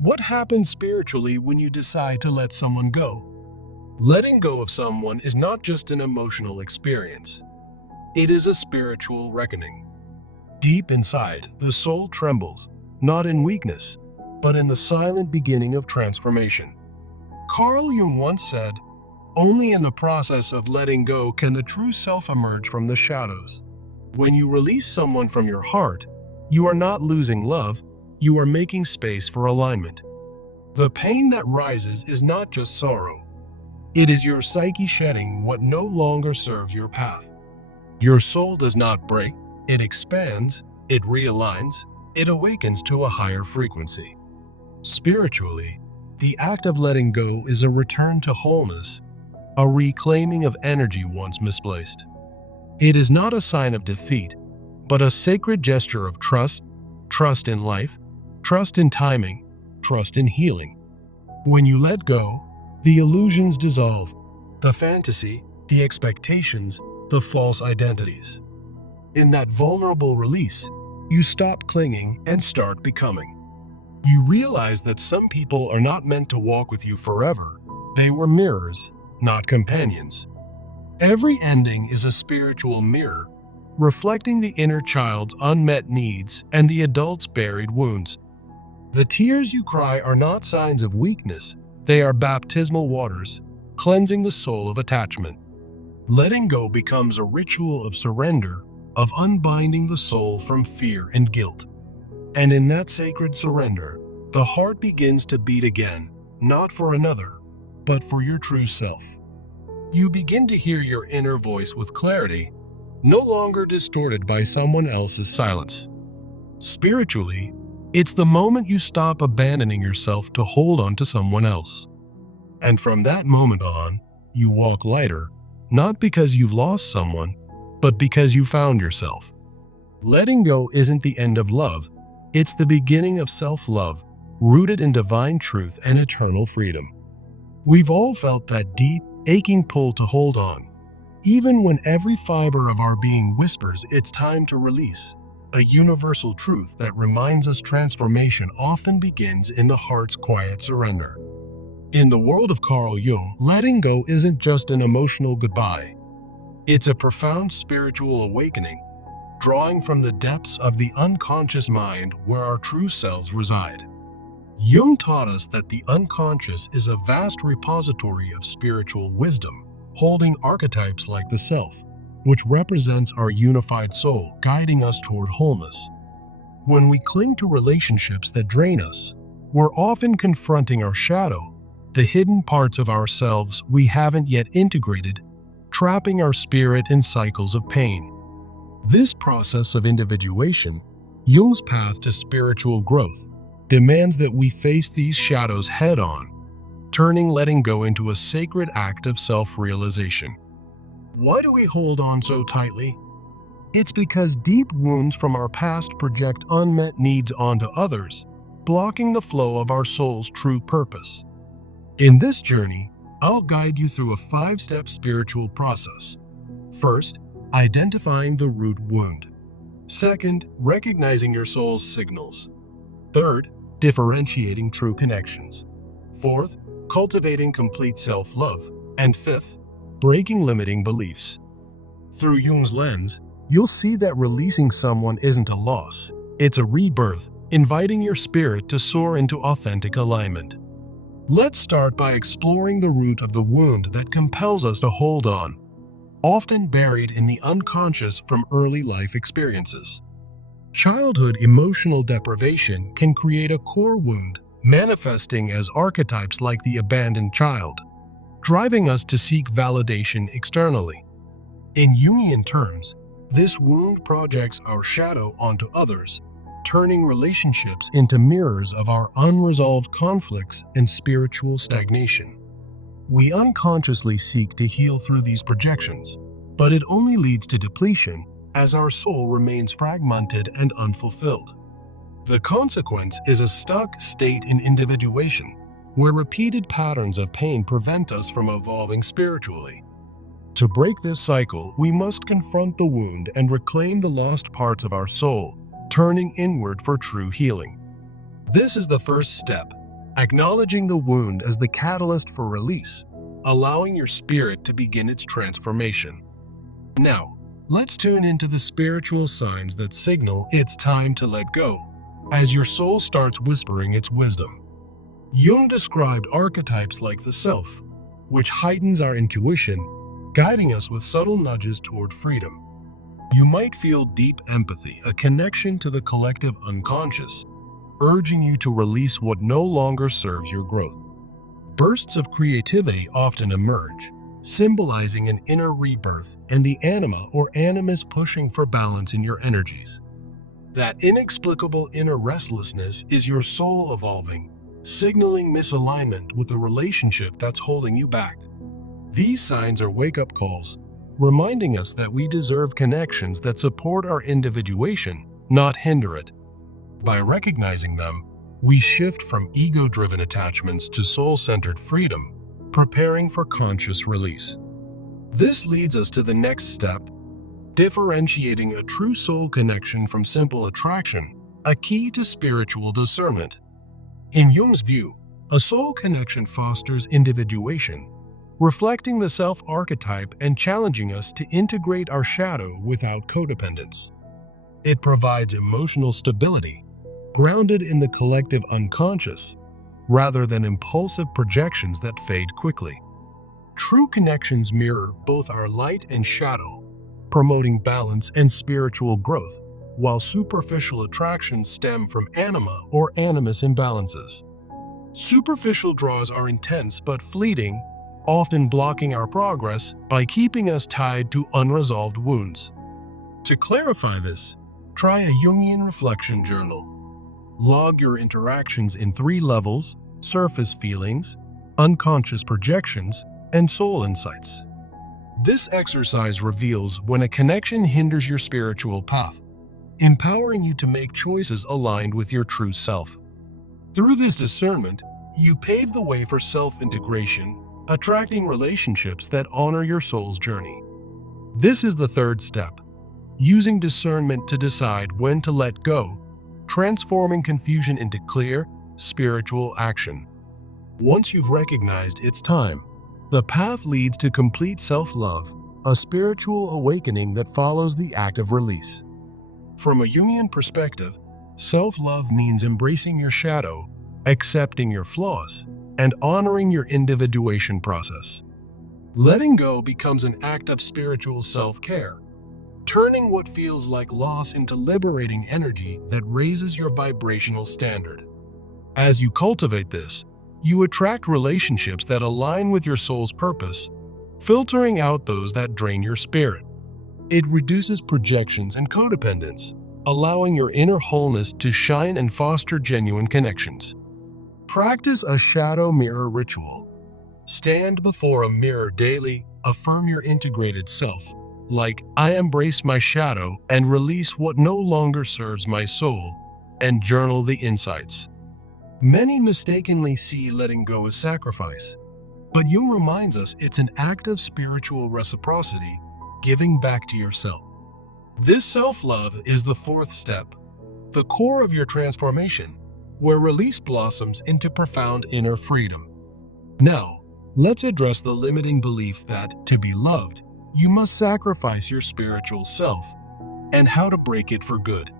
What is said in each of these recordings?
What happens spiritually when you decide to let someone go? Letting go of someone is not just an emotional experience. It is a spiritual reckoning. Deep inside, the soul trembles, not in weakness, but in the silent beginning of transformation. Carl Jung once said, "Only in the process of letting go can the true self emerge from the shadows." When you release someone from your heart, you are not losing love, you are making space for alignment. The pain that rises is not just sorrow. It is your psyche shedding what no longer serves your path. Your soul does not break, it expands, it realigns, it awakens to a higher frequency. Spiritually, the act of letting go is a return to wholeness, a reclaiming of energy once misplaced. It is not a sign of defeat, but a sacred gesture of trust, trust in life, trust in timing, trust in healing. When you let go, the illusions dissolve, the fantasy, the expectations, the false identities. In that vulnerable release, you stop clinging and start becoming. You realize that some people are not meant to walk with you forever. They were mirrors, not companions. Every ending is a spiritual mirror, reflecting the inner child's unmet needs and the adult's buried wounds. The tears you cry are not signs of weakness, they are baptismal waters, cleansing the soul of attachment. Letting go becomes a ritual of surrender, of unbinding the soul from fear and guilt. And in that sacred surrender, the heart begins to beat again, not for another, but for your true self. You begin to hear your inner voice with clarity, no longer distorted by someone else's silence. Spiritually, it's the moment you stop abandoning yourself to hold on to someone else. And from that moment on, you walk lighter, not because you've lost someone, but because you found yourself. Letting go isn't the end of love, it's the beginning of self-love, rooted in divine truth and eternal freedom. We've all felt that deep, aching pull to hold on, even when every fiber of our being whispers it's time to release. A universal truth that reminds us transformation often begins in the heart's quiet surrender. In the world of Carl Jung, letting go isn't just an emotional goodbye. It's a profound spiritual awakening, drawing from the depths of the unconscious mind where our true selves reside. Jung taught us that the unconscious is a vast repository of spiritual wisdom, holding archetypes like the self, which represents our unified soul, guiding us toward wholeness. When we cling to relationships that drain us, we're often confronting our shadow, the hidden parts of ourselves we haven't yet integrated, trapping our spirit in cycles of pain. This process of individuation, Jung's path to spiritual growth, demands that we face these shadows head-on, turning letting go into a sacred act of self-realization. Why do we hold on so tightly? It's because deep wounds from our past project unmet needs onto others, blocking the flow of our soul's true purpose. In this journey, I'll guide you through a 5-step spiritual process. First, identifying the root wound. Second, recognizing your soul's signals. Third, differentiating true connections. Fourth, cultivating complete self-love. And fifth, breaking limiting beliefs. Through Jung's lens, you'll see that releasing someone isn't a loss. It's a rebirth, inviting your spirit to soar into authentic alignment. Let's start by exploring the root of the wound that compels us to hold on, often buried in the unconscious from early life experiences. Childhood emotional deprivation can create a core wound, manifesting as archetypes like the abandoned child, driving us to seek validation externally. In Jungian terms, this wound projects our shadow onto others, turning relationships into mirrors of our unresolved conflicts and spiritual stagnation. We unconsciously seek to heal through these projections, but it only leads to depletion as our soul remains fragmented and unfulfilled. The consequence is a stuck state in individuation, where repeated patterns of pain prevent us from evolving spiritually. To break this cycle, we must confront the wound and reclaim the lost parts of our soul, turning inward for true healing. This is the first step, acknowledging the wound as the catalyst for release, allowing your spirit to begin its transformation. Now, let's tune into the spiritual signs that signal it's time to let go, as your soul starts whispering its wisdom. Jung described archetypes like the self, which heightens our intuition, guiding us with subtle nudges toward freedom. You might feel deep empathy, a connection to the collective unconscious, urging you to release what no longer serves your growth. Bursts of creativity often emerge, symbolizing an inner rebirth and the anima or animus pushing for balance in your energies. That inexplicable inner restlessness is your soul evolving, signaling misalignment with a relationship that's holding you back. These signs are wake-up calls, reminding us that we deserve connections that support our individuation, not hinder it. By recognizing them, we shift from ego-driven attachments to soul-centered freedom, preparing for conscious release. This leads us to the next step, differentiating a true soul connection from simple attraction, a key to spiritual discernment. In Jung's view, a soul connection fosters individuation, reflecting the self-archetype and challenging us to integrate our shadow without codependence. It provides emotional stability, grounded in the collective unconscious, rather than impulsive projections that fade quickly. True connections mirror both our light and shadow, promoting balance and spiritual growth, while superficial attractions stem from anima or animus imbalances. Superficial draws are intense but fleeting, often blocking our progress by keeping us tied to unresolved wounds. To clarify this, try a Jungian reflection journal. Log your interactions in 3 levels: surface feelings, unconscious projections, and soul insights. This exercise reveals when a connection hinders your spiritual path, empowering you to make choices aligned with your true self. Through this discernment, you pave the way for self-integration, attracting relationships that honor your soul's journey. This is the third step, using discernment to decide when to let go, transforming confusion into clear, spiritual action. Once you've recognized it's time, the path leads to complete self-love, a spiritual awakening that follows the act of release. From a Jungian perspective, self-love means embracing your shadow, accepting your flaws, and honoring your individuation process. Letting go becomes an act of spiritual self-care, turning what feels like loss into liberating energy that raises your vibrational standard. As you cultivate this, you attract relationships that align with your soul's purpose, filtering out those that drain your spirit. It reduces projections and codependence, allowing your inner wholeness to shine and foster genuine connections. Practice a shadow mirror ritual. Stand before a mirror daily, affirm your integrated self, like "I embrace my shadow and release what no longer serves my soul," and journal the insights. Many mistakenly see letting go as sacrifice, but Jung reminds us it's an act of spiritual reciprocity, giving back to yourself. This self-love is the fourth step, the core of your transformation, where release blossoms into profound inner freedom. Now, let's address the limiting belief that, to be loved, you must sacrifice your spiritual self, and how to break it for good.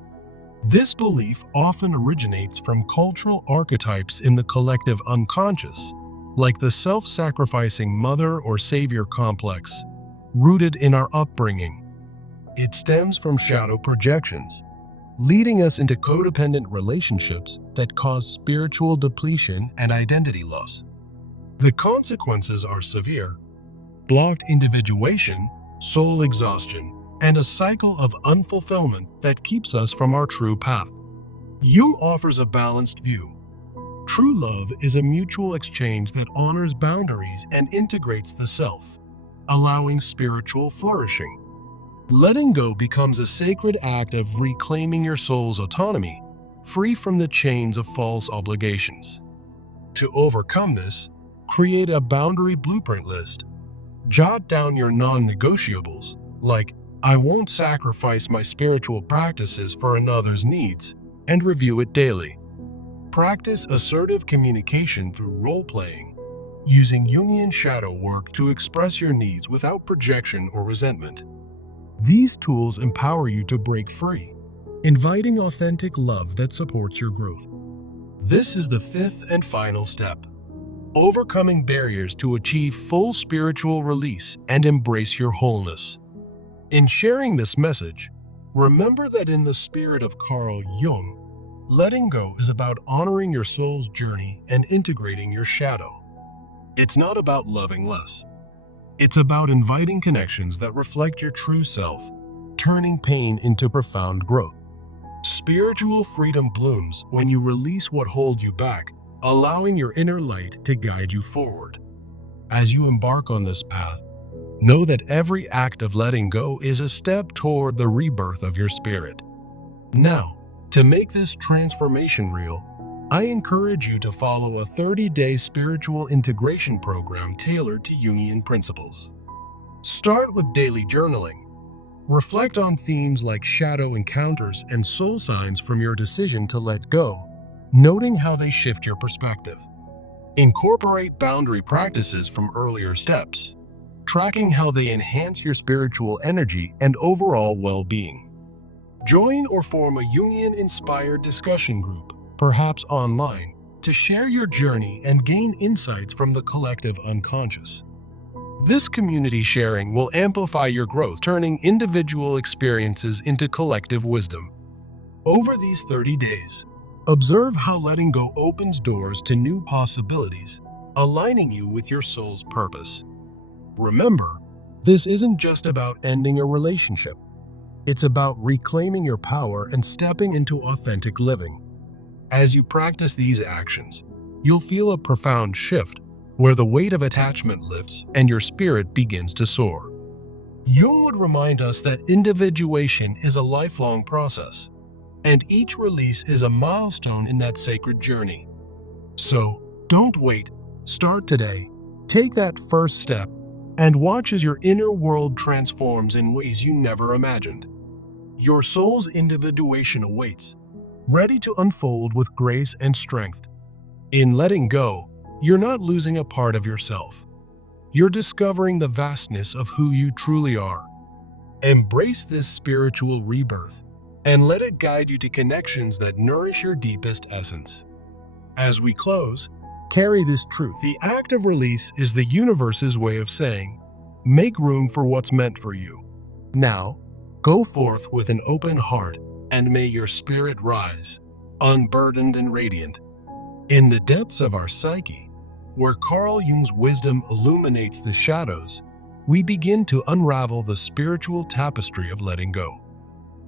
This belief often originates from cultural archetypes in the collective unconscious, like the self-sacrificing mother or savior complex, rooted in our upbringing. It stems from shadow projections, leading us into codependent relationships that cause spiritual depletion and identity loss. The consequences are severe: blocked individuation, soul exhaustion, and a cycle of unfulfillment that keeps us from our true path. Jung offers a balanced view. True love is a mutual exchange that honors boundaries and integrates the self, allowing spiritual flourishing. Letting go becomes a sacred act of reclaiming your soul's autonomy, free from the chains of false obligations. To overcome this, create a boundary blueprint list. Jot down your non-negotiables, like "I won't sacrifice my spiritual practices for another's needs," and review it daily. Practice assertive communication through role-playing, using Jungian shadow work to express your needs without projection or resentment. These tools empower you to break free, inviting authentic love that supports your growth. This is the fifth and final step: overcoming barriers to achieve full spiritual release and embrace your wholeness. In sharing this message, remember that in the spirit of Carl Jung, letting go is about honoring your soul's journey and integrating your shadow. It's not about loving less. It's about inviting connections that reflect your true self, turning pain into profound growth. Spiritual freedom blooms when you release what holds you back, allowing your inner light to guide you forward. As you embark on this path, know that every act of letting go is a step toward the rebirth of your spirit. Now, to make this transformation real, I encourage you to follow a 30-day spiritual integration program tailored to Jungian principles. Start with daily journaling. Reflect on themes like shadow encounters and soul signs from your decision to let go, noting how they shift your perspective. Incorporate boundary practices from earlier steps, tracking how they enhance your spiritual energy and overall well-being. Join or form a Jungian-inspired discussion group, perhaps online, to share your journey and gain insights from the collective unconscious. This community sharing will amplify your growth, turning individual experiences into collective wisdom. Over these 30 days, observe how letting go opens doors to new possibilities, aligning you with your soul's purpose. Remember, this isn't just about ending a relationship. It's about reclaiming your power and stepping into authentic living. As you practice these actions, you'll feel a profound shift where the weight of attachment lifts and your spirit begins to soar. Jung would remind us that individuation is a lifelong process, and each release is a milestone in that sacred journey. So, don't wait. Start today. Take that first step and watch as your inner world transforms in ways you never imagined. Your soul's individuation awaits, ready to unfold with grace and strength. In letting go, you're not losing a part of yourself. You're discovering the vastness of who you truly are. Embrace this spiritual rebirth and let it guide you to connections that nourish your deepest essence. As we close, carry this truth. The act of release is the universe's way of saying, make room for what's meant for you. Now, go forth with an open heart, and may your spirit rise, unburdened and radiant. In the depths of our psyche, where Carl Jung's wisdom illuminates the shadows, we begin to unravel the spiritual tapestry of letting go.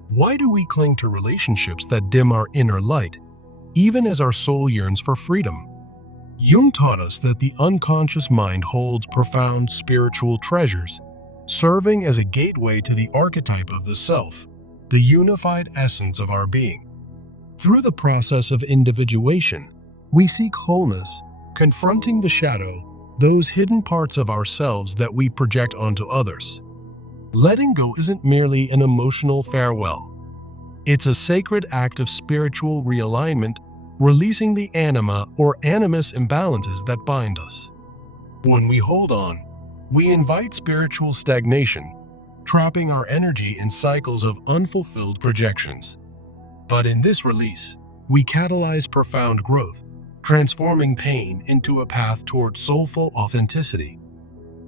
Why do we cling to relationships that dim our inner light, even as our soul yearns for freedom? Jung taught us that the unconscious mind holds profound spiritual treasures, serving as a gateway to the archetype of the self, the unified essence of our being. Through the process of individuation, we seek wholeness, confronting the shadow, those hidden parts of ourselves that we project onto others. Letting go isn't merely an emotional farewell. It's a sacred act of spiritual realignment, releasing the anima or animus imbalances that bind us. When we hold on, we invite spiritual stagnation, trapping our energy in cycles of unfulfilled projections. But in this release, we catalyze profound growth, transforming pain into a path toward soulful authenticity.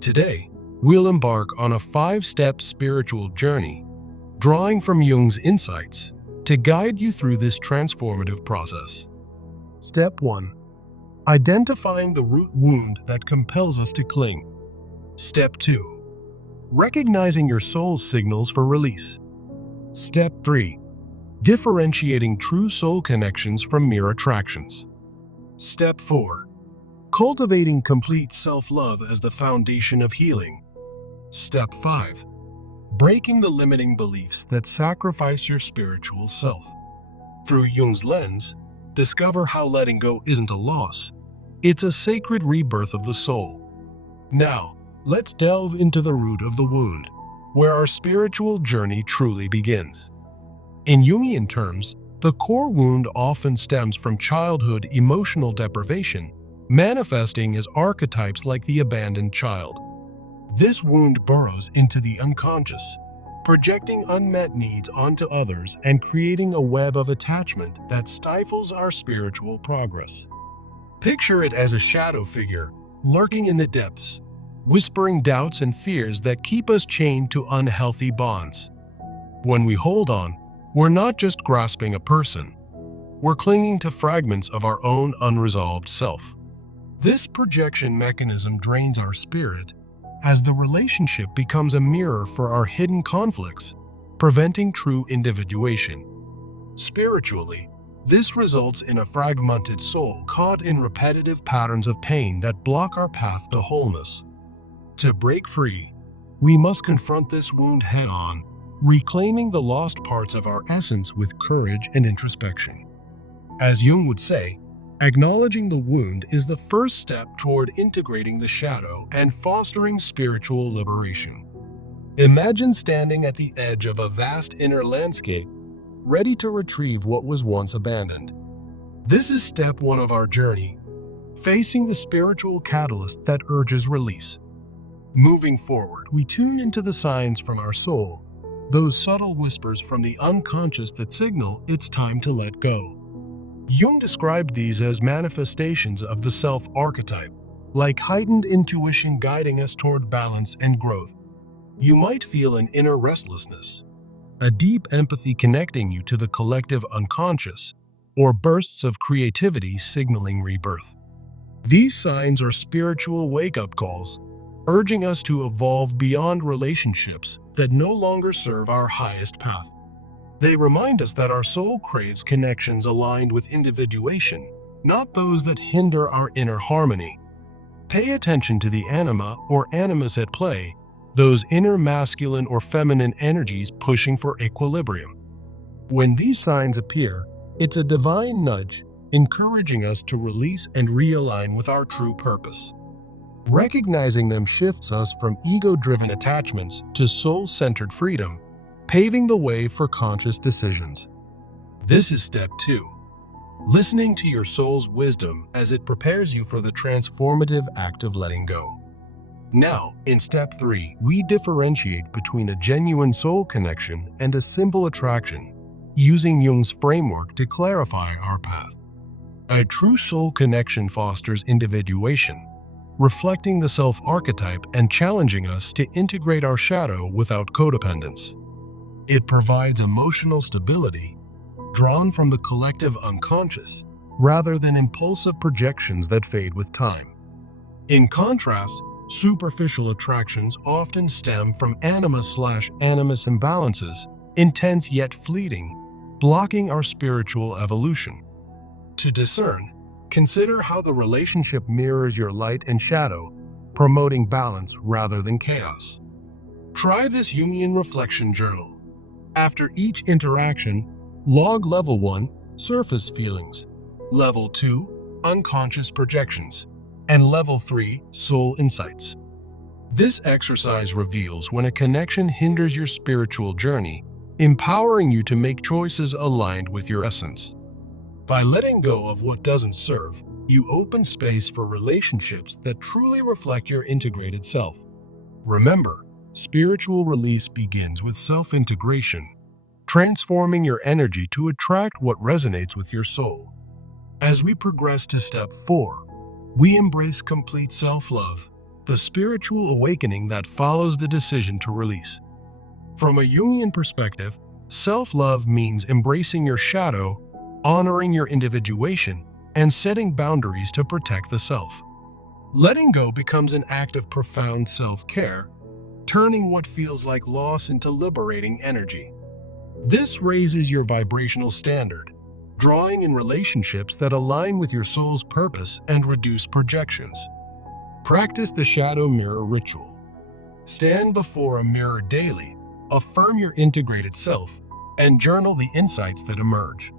Today, we'll embark on a 5-step spiritual journey, drawing from Jung's insights to guide you through this transformative process. Step 1. Identifying the root wound that compels us to cling. Step 2. Recognizing your soul's signals for release. Step 3. Differentiating true soul connections from mere attractions. Step 4. Cultivating complete self-love as the foundation of healing. Step 5. Breaking the limiting beliefs that sacrifice your spiritual self. Through Jung's lens, discover how letting go isn't a loss. It's a sacred rebirth of the soul. Now, let's delve into the root of the wound, where our spiritual journey truly begins. In Jungian terms, The core wound often stems from childhood emotional deprivation, manifesting as archetypes like the abandoned child. This wound burrows into the unconscious, projecting unmet needs onto others and creating a web of attachment that stifles our spiritual progress. Picture it as a shadow figure lurking in the depths, whispering doubts and fears that keep us chained to unhealthy bonds. When we hold on, we're not just grasping a person, we're clinging to fragments of our own unresolved self. This projection mechanism drains our spirit as the relationship becomes a mirror for our hidden conflicts, preventing true individuation. Spiritually, this results in a fragmented soul caught in repetitive patterns of pain that block our path to wholeness. To break free, we must confront this wound head-on, reclaiming the lost parts of our essence with courage and introspection. As Jung would say, acknowledging the wound is the first step toward integrating the shadow and fostering spiritual liberation. Imagine standing at the edge of a vast inner landscape, ready to retrieve what was once abandoned. This is step one of our journey, facing the spiritual catalyst that urges release. Moving forward, we tune into the signs from our soul, those subtle whispers from the unconscious that signal it's time to let go. Jung described these as manifestations of the self archetype, like heightened intuition guiding us toward balance and growth. You might feel an inner restlessness, a deep empathy connecting you to the collective unconscious, or bursts of creativity signaling rebirth. These signs are spiritual wake-up calls, urging us to evolve beyond relationships that no longer serve our highest path. They remind us that our soul craves connections aligned with individuation, not those that hinder our inner harmony. Pay attention to the anima or animus at play, those inner masculine or feminine energies pushing for equilibrium. When these signs appear, it's a divine nudge, encouraging us to release and realign with our true purpose. Recognizing them shifts us from ego-driven attachments to soul-centered freedom, paving the way for conscious decisions. This is step 2. Listening to your soul's wisdom as it prepares you for the transformative act of letting go. Now, in step 3, we differentiate between a genuine soul connection and a simple attraction, using Jung's framework to clarify our path. A true soul connection fosters individuation, reflecting the self-archetype and challenging us to integrate our shadow without codependence. It provides emotional stability, drawn from the collective unconscious, rather than impulsive projections that fade with time. In contrast, superficial attractions often stem from anima/animus imbalances, intense yet fleeting, blocking our spiritual evolution. To discern, consider how the relationship mirrors your light and shadow, promoting balance rather than chaos. Try this Jungian reflection journal. After each interaction, log level 1, surface feelings, level 2, unconscious projections, and level 3, soul insights. This exercise reveals when a connection hinders your spiritual journey, empowering you to make choices aligned with your essence. By letting go of what doesn't serve, you open space for relationships that truly reflect your integrated self. Remember, spiritual release begins with self-integration, transforming your energy to attract what resonates with your soul. As we progress to step 4, we embrace complete self-love, the spiritual awakening that follows the decision to release. From a Jungian perspective, self-love means embracing your shadow, honoring your individuation, and setting boundaries to protect the self. Letting go becomes an act of profound self-care, turning what feels like loss into liberating energy. This raises your vibrational standard, drawing in relationships that align with your soul's purpose and reduce projections. Practice the shadow mirror ritual. Stand before a mirror daily, affirm your integrated self, and journal the insights that emerge.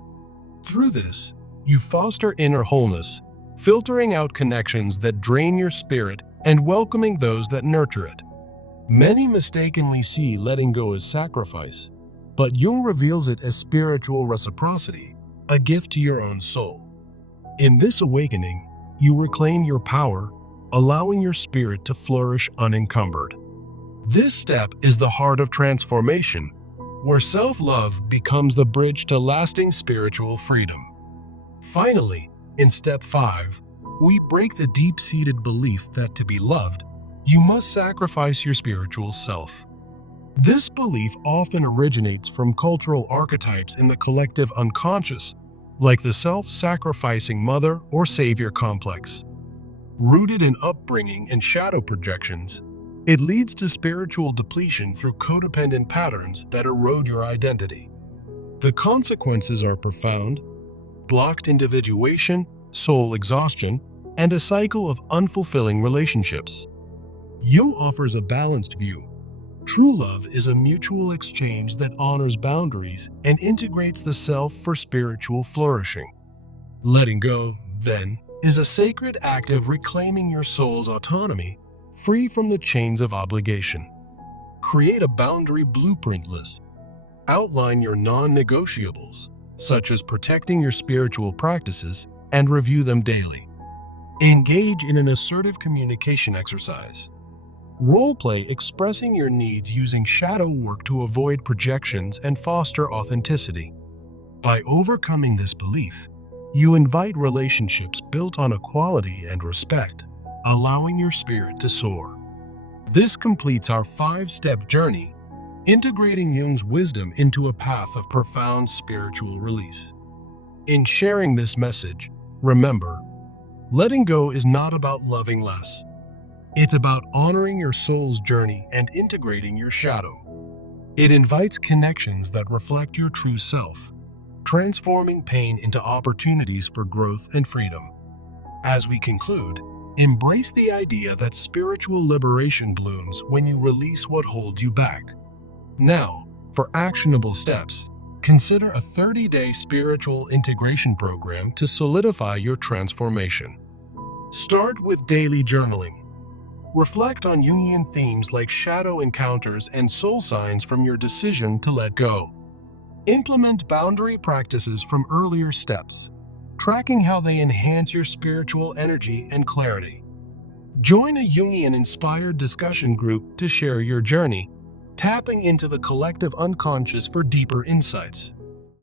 Through this, you foster inner wholeness, filtering out connections that drain your spirit and welcoming those that nurture it. Many mistakenly see letting go as sacrifice, but Jung reveals it as spiritual reciprocity, a gift to your own soul. In this awakening, you reclaim your power, allowing your spirit to flourish unencumbered. This step is the heart of transformation, where self-love becomes the bridge to lasting spiritual freedom. Finally, in step 5, we break the deep-seated belief that to be loved, you must sacrifice your spiritual self. This belief often originates from cultural archetypes in the collective unconscious, like the self-sacrificing mother or savior complex. Rooted in upbringing and shadow projections, it leads to spiritual depletion through codependent patterns that erode your identity. The consequences are profound: blocked individuation, soul exhaustion, and a cycle of unfulfilling relationships. Jung offers a balanced view. True love is a mutual exchange that honors boundaries and integrates the self for spiritual flourishing. Letting go, then, is a sacred act of reclaiming your soul's autonomy, free from the chains of obligation. Create a boundary blueprint list. Outline your non-negotiables, such as protecting your spiritual practices, and review them daily. Engage in an assertive communication exercise. Role-play expressing your needs using shadow work to avoid projections and foster authenticity. By overcoming this belief, you invite relationships built on equality and respect, allowing your spirit to soar. This completes our 5-step journey, integrating Jung's wisdom into a path of profound spiritual release. In sharing this message, remember, letting go is not about loving less. It's about honoring your soul's journey and integrating your shadow. It invites connections that reflect your true self, transforming pain into opportunities for growth and freedom. As we conclude, embrace the idea that spiritual liberation blooms when you release what holds you back. Now, for actionable steps, consider a 30-day spiritual integration program to solidify your transformation. Start with daily journaling. Reflect on Jungian themes like shadow encounters and soul signs from your decision to let go. Implement boundary practices from earlier steps, tracking how they enhance your spiritual energy and clarity. Join a Jungian-inspired discussion group to share your journey, tapping into the collective unconscious for deeper insights.